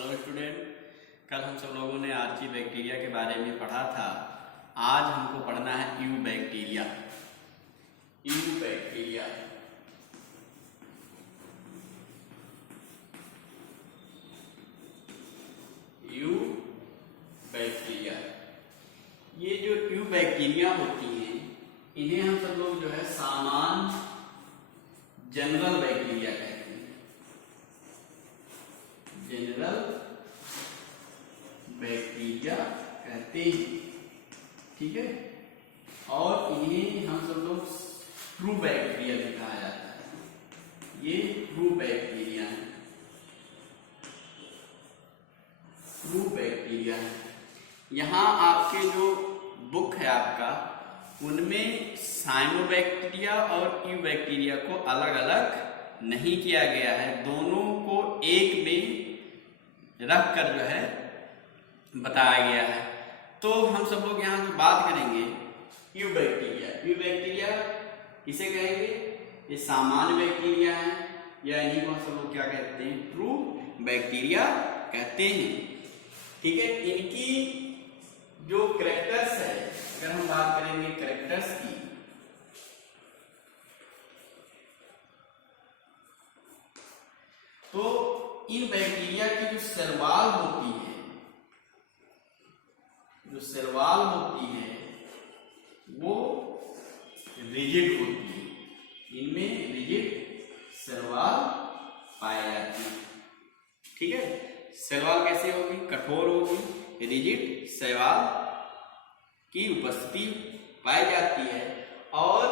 Hello student, कल हम सब लोगों ने आर्ची बैक्टीरिया के बारे में पढ़ा था। आज हमको पढ़ना है you bacteria. You bacteria you bacteria ये जो यू बैक्टीरिया होती हैं, इन्हें हम सब लोग जो है सामान्य जनरल बैक्टीरिया कहते हैं। जनरल बैक्टीरिया कहते हैं, ठीक है। और इन्हें हम सब लोग ट्रू बैक्टीरिया भी कहा जाता है। ये ट्रू बैक्टीरिया है, ट्रू बैक्टीरिया है। यहाँ आपके जो बुक है आपका, उनमें साइनोबैक्टीरिया और यू बैक्टीरिया को अलग अलग नहीं किया गया है, दोनों को एक में रख कर जो है बताया गया है। तो हम सब लोग यहाँ जो बात करेंगे यू बैक्टीरिया। यू बैक्टीरिया किसे कहेंगे? ये सामान्य बैक्टीरिया है, या इन्हीं को हम सब लोग क्या कहते हैं? ट्रू बैक्टीरिया कहते हैं, ठीक है। इनकी जो कैरेक्टर्स है, अगर हम बात करेंगे कैरेक्टर्स की, तो इन बैक्टीरिया की जो सेल वॉल होती है, जो सेल वॉल होती है वो रिजिड होती है। इनमें रिजिड सेल वॉल पाई जाती है, ठीक है। सेल वॉल कैसे होगी? कठोर होगी, रिजिड सेल वॉल की उपस्थिति पाई जाती है। और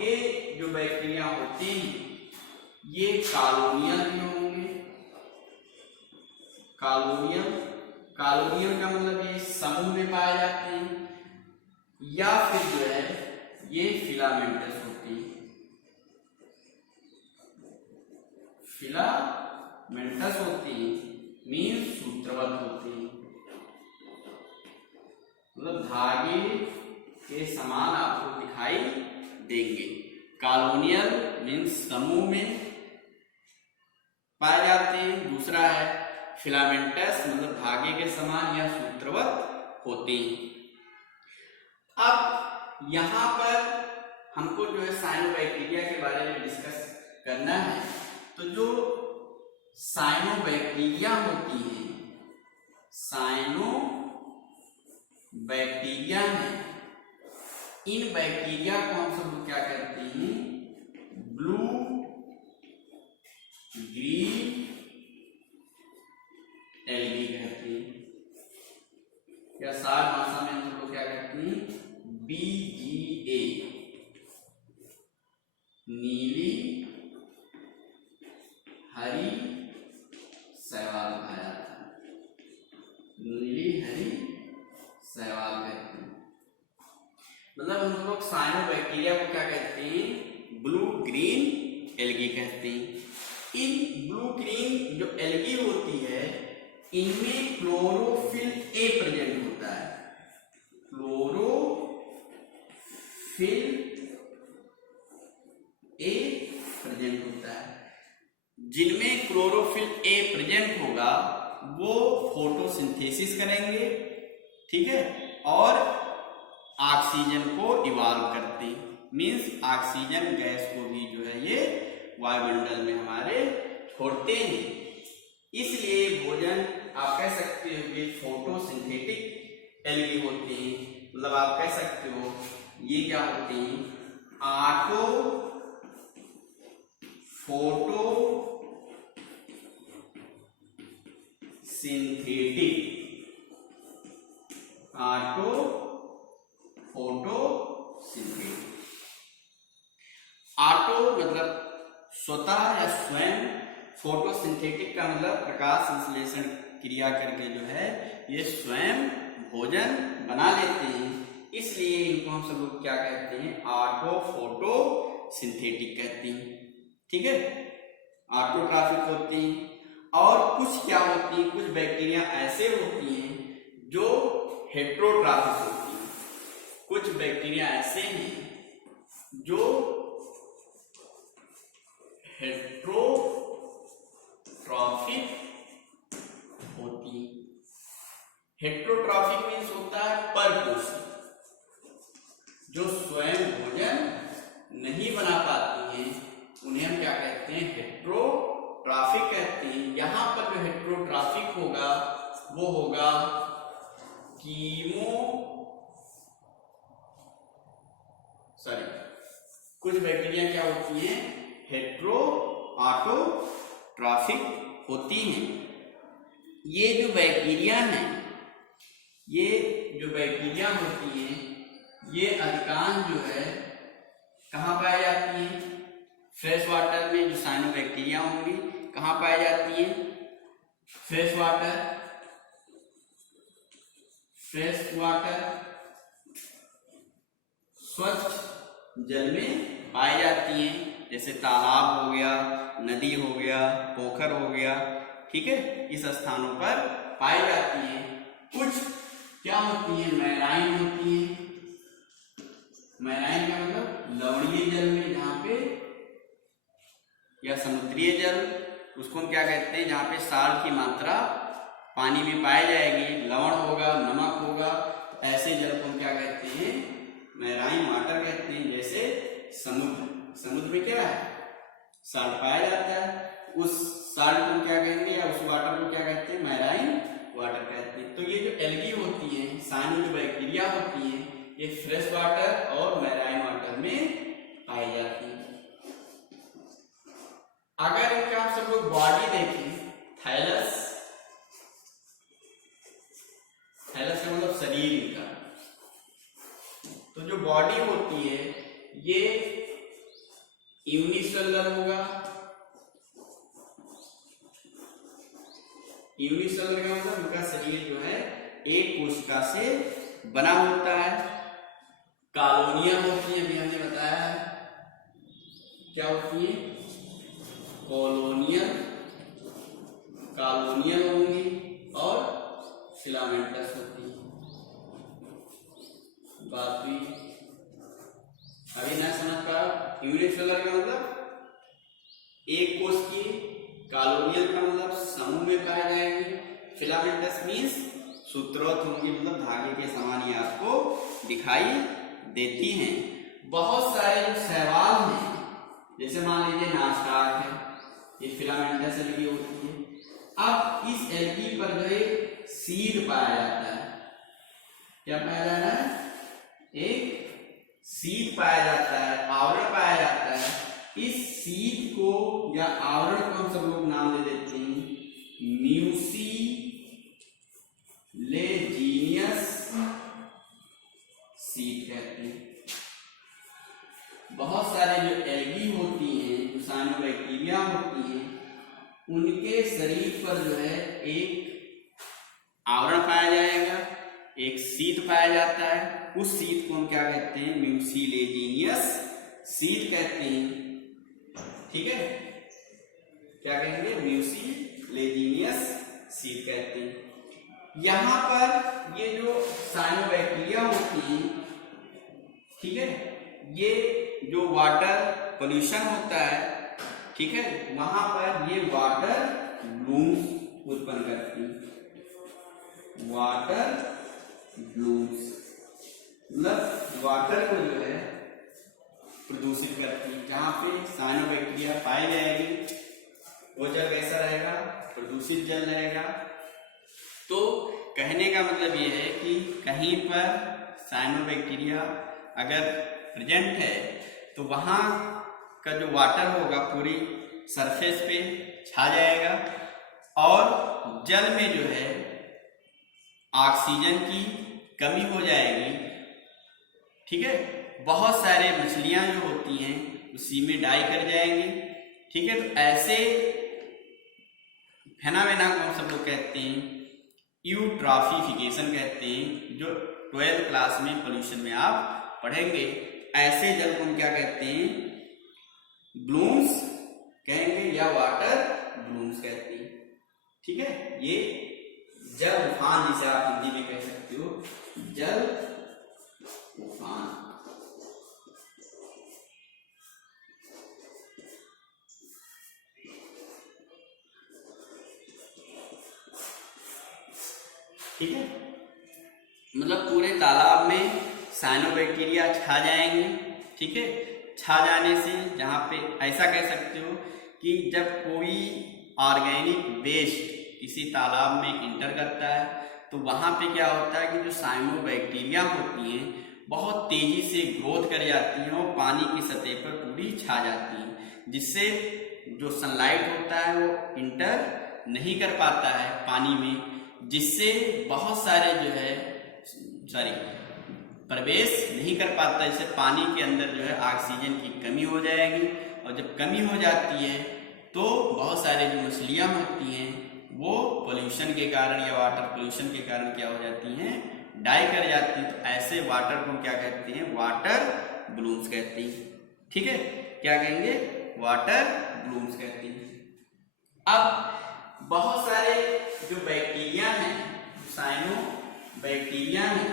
ये जो बैक्टीरिया होती हैं, ये कॉलोनियल भी होंगे। कॉलोनियल का मतलब ये समूह में पाए जाते हैं, या फिर जो है ये फिलामेंटस होती है। फिलामेंटस होती है मीन्स सूत्रबद्ध होती है, मतलब धागे के समान आपको दिखाई देंगे। कॉलोनियल मीन्स समूह में पाए जाते हैं। दूसरा है फिलामेंटस, मतलब धागे के समान या सूत्रबद्ध होते हैं। अब यहाँ पर हमको जो है साइनोबैक्टीरिया के बारे में डिस्कस करना है। तो जो साइनोबैक्टीरिया होती है, साइनोबैक्टीरिया है, इन बैक्टीरिया को हम सब क्या कहते हैं? ब्लू ग्रीन एल्गी कहते हैं, या सार भाषा में हम लोग क्या कहते हैं? BGA, नीली हरी शैवाल कहा जाता है। नीली हरी शैवाल कहते हैं, मतलब हम लोग साइनोबैक्टीरिया को क्या कहते हैं? ब्लू ग्रीन एल्गी कहते हैं। इन ब्लू ग्रीन जो एल्गी होती है, इनमें क्लोरोफिल ए प्रेजेंट होता है। क्लोरोफिल ए प्रेजेंट होता है। जिनमें क्लोरोफिल ए प्रेजेंट होगा वो फोटोसिंथेसिस करेंगे, ठीक है, और ऑक्सीजन को इवाल्व करते हैं। मीन्स ऑक्सीजन गैस को भी जो है ये वायुमंडल में हमारे छोड़ते हैं। इसलिए भोजन आप कह सकते हो कि फोटोसिंथेटिक एल्गी होते हैं, मतलब आप कह सकते हो ये क्या होते हैं? Auto photo synthetic, auto photo synthetic. Auto मतलब स्वतः या स्वयं, फोटोसिंथेटिक का मतलब प्रकाश संश्लेषण क्रिया करके जो है ये स्वयं भोजन बना लेते हैं। इसलिए इनको हम सब लोग क्या कहते हैं? ऑटो फोटो सिंथेटिक कहते हैं, ठीक है। ऑटोट्रॉफिक होती हैं। और कुछ क्या होती हैं? कुछ बैक्टीरिया ऐसे होती हैं जो हेट्रोट्रॉफिक होती हैं। कुछ बैक्टीरिया ऐसे हैं जो हेट्रोट्रॉफिक होती हेट्रोट्रॉफिक मीन्स होता है परपोषी, जो स्वयं भोजन नहीं बना पाती हैं उन्हें हम क्या कहते हैं, हेट्रोट्रॉफिक कहते हैं। यहां पर जो हेट्रोट्रॉफिक होगा वो होगा कुछ बैक्टीरिया क्या होती हैं, हेट्रो ऑटोट्रॉफिक होती हैं। ये जो बैक्टीरिया होती हैं ये अधिकांश जो है कहाँ पाई जाती हैं, फ्रेश वाटर में। जो साइनोबैक्टीरिया होंगी कहाँ पाई जाती हैं, फ्रेश वाटर स्वच्छ जल में पाई जाती हैं, जैसे तालाब हो गया, नदी हो गया, पोखर हो गया, ठीक है, इस स्थानों पर पाई जाती हैं। कुछ क्या होती हैं, मैराइन होती हैं। मैराइन का मतलब लवणीय जल में, जहां पे, या समुद्रीय जल, उसको हम क्या कहते हैं, जहां पे साल्ट की मात्रा पानी में पाई जाएगी, लवण होगा, नमक होगा, ऐसे जल को हम क्या कहते हैं, मैराइन वाटर कहते हैं। जैसे समुद्र में क्या है, साल्ट पाया जाता है, उस साल्ट को क्या कहेंगे, या उस वाटर को क्या कहते हैं, मैराइन वाटर कहते हैं। तो ये जो एल्गी होती है, साइनोबैक्टीरिया होती है, ये फ्रेश वाटर और मैराइन वाटर में पाई जाती है। अगर इनका आप सब लोग बॉडी देखें, थैलस का मतलब शरीर इनका, तो जो बॉडी होती है ये यूनिसेलुलर होगा। यूनिसेलुलर का मतलब उनका शरीर जो है एक कोशिका से बना होता है। कॉलोनियल होती है, अभी हमने बताया है क्या होती है, कॉलोनियल होंगी और फिलामेंटस होती है। बात भी अभी ना समझ पा, यूनिसेलुलर का मतलब एक कोश की, कॉलोनियल का मतलब समूह में पाए जाएंगे, फिलामेंटस मीन्स सूत्रोत होंगी, मतलब धागे के समान ये आपको दिखाई देती हैं। बहुत सारे जो शैवाल हैं, जैसे मान लीजिए नास्टार्च है, ये फिलामेंटस एल्गी होती है। अब इस एल्गी पर जो है सीड पाया जाता है, क्या पाया जा रहा है, एक सीड पाया जाता है, आवरण पाया जाता है। इस सीड को या आवरण को हम सब लोग नाम दे देते हैं म्यूसिलेजिनियस सीड कहते हैं। बहुत सारे जो एल्गी होती हैं, जो साइनोबैक्टीरिया होती हैं, उनके शरीर पर जो है एक आवरण पाया जाएगा, एक सीट पाया जाता है। उस सीट को हम क्या कहते हैं, म्यूसिलेजिनियस सीट कहते हैं, ठीक है, क्या कहेंगे, म्यूसिलेजिनियस सीट कहते हैं। यहां पर ये जो साइनोबैक्टीरिया होती हैं, ठीक है, ये जो वाटर पोल्यूशन होता है, ठीक है, वहां पर ये वाटर ब्लूम्स उत्पन्न करती है। वाटर ब्लूम्स मतलब वाटर को जो है प्रदूषित करती है। जहां पे साइनोबैक्टीरिया पाई जाएगी वो जल कैसा रहेगा, प्रदूषित जल रहेगा। तो कहने का मतलब ये है कि कहीं पर साइनोबैक्टीरिया अगर प्रेजेंट है तो वहां का जो वाटर होगा पूरी सरफेस पे छा जाएगा और जल में जो है ऑक्सीजन की कमी हो जाएगी, ठीक है। बहुत सारे मछलियां जो होती हैं उसी में डाई कर जाएंगी, ठीक है। तो ऐसे फेनामेना को हम सब लोग कहते हैं यूट्रॉफिफिकेशन कहते हैं, जो 12th क्लास में पोल्यूशन में आप पढ़ेंगे। ऐसे जल को हम क्या कहते हैं, ब्लूम्स कहेंगे या वाटर ब्लूम्स कहते हैं, ठीक है। ये जल उफान जिसे आप हिंदी में कह सकते हो, जल उफान। ठीक है। मतलब पूरे तालाब में साइनोबैक्टीरिया छा जाएंगे। ठीक है, छा जाने से जहाँ पे ऐसा कह सकते हो कि जब कोई ऑर्गेनिक वेस्ट किसी तालाब में इंटर करता है तो वहाँ पे क्या होता है कि जो साइनोबैक्टीरिया होती हैं बहुत तेजी से ग्रोथ कर जाती हैं और पानी की सतह पर पूरी छा जाती हैं, जिससे जो सनलाइट होता है वो इंटर नहीं कर पाता है पानी में, जिससे बहुत सारे जो है प्रवेश नहीं कर पाता, इससे पानी के अंदर जो है ऑक्सीजन की कमी हो जाएगी। और जब कमी हो जाती है तो बहुत सारे जो मछलियां होती हैं वो पोल्यूशन के कारण या वाटर पोल्यूशन के कारण क्या हो जाती हैं, डाई कर जाती हैं। तो ऐसे वाटर को क्या कहते हैं, वाटर ब्लूम्स कहते हैं। ठीक है, क्या कहेंगे, वाटर ब्लूम्स कहते हैं। अब बहुत सारे जो बैक्टीरिया हैं, साइनो बैक्टीरिया हैं,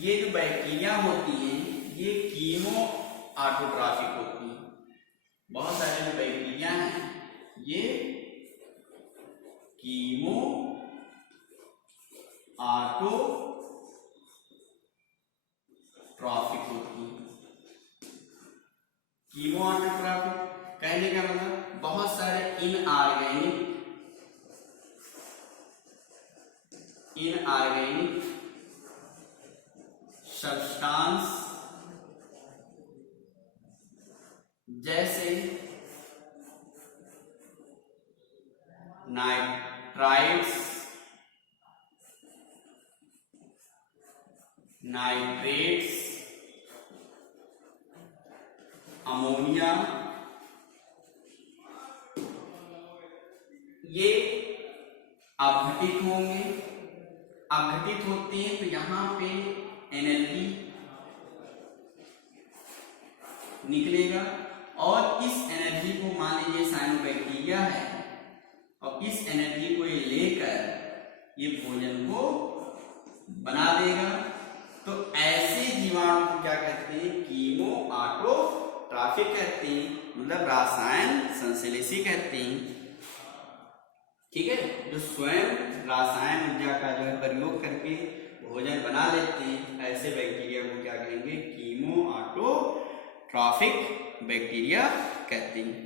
ये जो बैक्टीरिया होती हैं ये कीमो ऑटोट्रॉफिक होती हैं। बहुत सारे जो बैक्टीरिया हैं ये कीमो ऑटोट्रॉफिक होती हैं। कीमो ऑटोट्रॉफिक कहने का मतलब बहुत सारे इनऑर्गेनिक सब्सटेंस जैसे नाइट्राइट्स, नाइट्रेट्स, अमोनिया, ये अपघटित होंगे। अपघटित होते हैं तो यहाँ पे एनर्जी निकलेगा और इस एनर्जी को मान लीजिए साइनोबैक्टीरिया है और इस एनर्जी को ये लेकर ये भोजन को बना देगा। तो ऐसे जीवाणु को क्या कहते हैं, कीमो ऑटोट्रॉफिक कहते हैं, मतलब रसायन संश्लेषी कहते हैं। ठीक है, जो स्वयं रसायन ऊर्जा का जो है प्रयोग करके भोजन बना लेते हैं, ऐसे बैक्टीरिया को क्या कहेंगे, कीमो ऑटोट्रॉफिक बैक्टीरिया कहते हैं।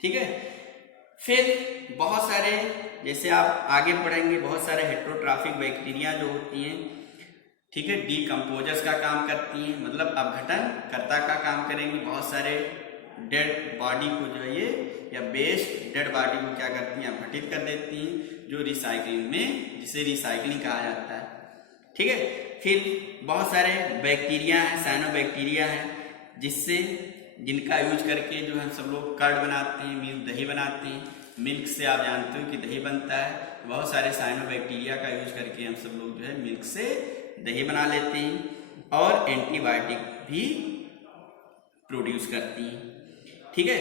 ठीक है, फिर बहुत सारे, जैसे आप आगे पढ़ेंगे, बहुत सारे हेटेरोट्रॉफिक बैक्टीरिया जो होती हैं, ठीक है, डीकम्पोजर्स का काम करती हैं, मतलब अपघटन कर्ता का काम करेंगी। बहुत सारे डेड बॉडी को जो है ये या वेस्ट डेड बॉडी को क्या करती हैं, अपघटित कर देती हैं, जो रिसाइकलिंग में, जिसे रिसाइकलिंग कहा जाता है। ठीक है, फिर बहुत सारे बैक्टीरिया हैं, साइनोबैक्टीरिया हैं, जिनका यूज करके जो है सब लोग कर्ड बनाते हैं, मिल्क दही बनाते हैं। मिल्क से आप जानते हो कि दही बनता है, बहुत सारे साइनोबैक्टीरिया का यूज करके हम सब लोग जो है मिल्क से दही बना लेते हैं और एंटीबायोटिक भी प्रोड्यूस करती हैं। ठीक है,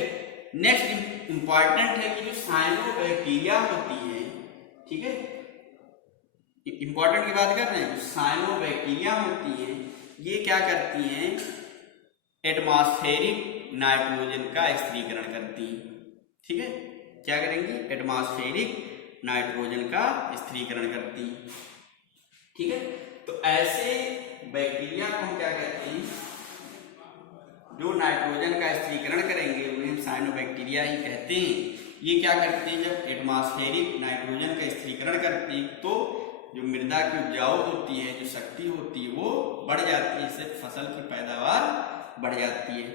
नेक्स्ट इंपॉर्टेंट है कि जो साइनोबैक्टीरिया होती है, ठीक है, इंपॉर्टेंट की बात कर रहे हैं, साइनोबैक्टीरिया होती हैं, ये क्या करती हैं, एटमॉस्फेरिक नाइट्रोजन का स्थिरीकरण करती हैं। ठीक है, क्या करेंगी, एटमॉस्फेरिक नाइट्रोजन का स्थिरीकरण करती हैं। ठीक है, तो ऐसे बैक्टीरिया को हम क्या कहते हैं, जो नाइट्रोजन का स्थिरीकरण करेंगे उन्हें हम साइनोबैक्टीरिया ही कहते हैं। ये क्या करते हैं, जब एटमॉस्फेरिक नाइट्रोजन का स्थिरीकरण करते हैं तो जो मृदा की उपजाऊ होती है, जो शक्ति होती है, वो बढ़ जाती है, इससे फसल की पैदावार बढ़ जाती है।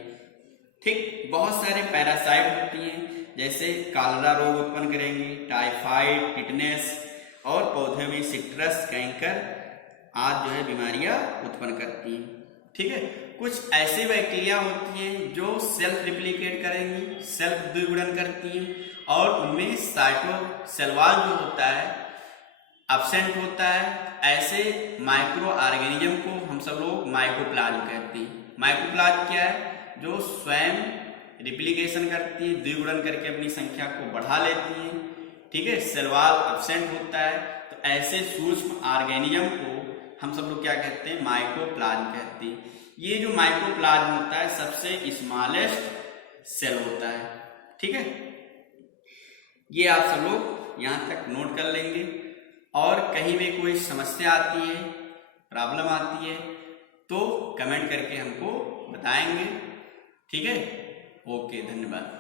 ठीक, बहुत सारे पैरासाइट होती हैं, जैसे कालरा रोग उत्पन्न करेंगे, टाइफाइड, टिटनेस, और पौधे में सिट्रस, कैंकर आदि जो है बीमारियां उत्पन्न करती हैं। ठीक है, कुछ ऐसे बैक्टीरिया होती हैं जो सेल्फ रिप्लिकेट करेंगी, सेल्फ द्विगुणन करती हैं, और उनमें साइटोसेल्वाल जो होता है एब्सेंट होता है। ऐसे माइक्रो ऑर्गेनिज्म को हम सब लोग माइकोप्लाज्म कहते हैं। माइकोप्लाज्म क्या है, जो स्वयं रिप्लिकेशन करती है, द्विगुणन करके अपनी संख्या को बढ़ा लेती हैं। ठीक है, सेलवाल एब्सेंट होता है। तो ऐसे सूक्ष्म ऑर्गेनिज्म को हम सब लोग क्या कहते हैं, माइकोप्लाज्म कहते हैं। ये जो माइकोप्लाज्म होता है सबसे स्मॉलेस्ट सेल होता है। ठीक है, ये आप सब लोग यहाँ तक नोट कर लेंगे, और कहीं भी कोई समस्या आती है प्रॉब्लम आती है तो कमेंट करके हमको बताएंगे। ठीक है, ओके, धन्यवाद।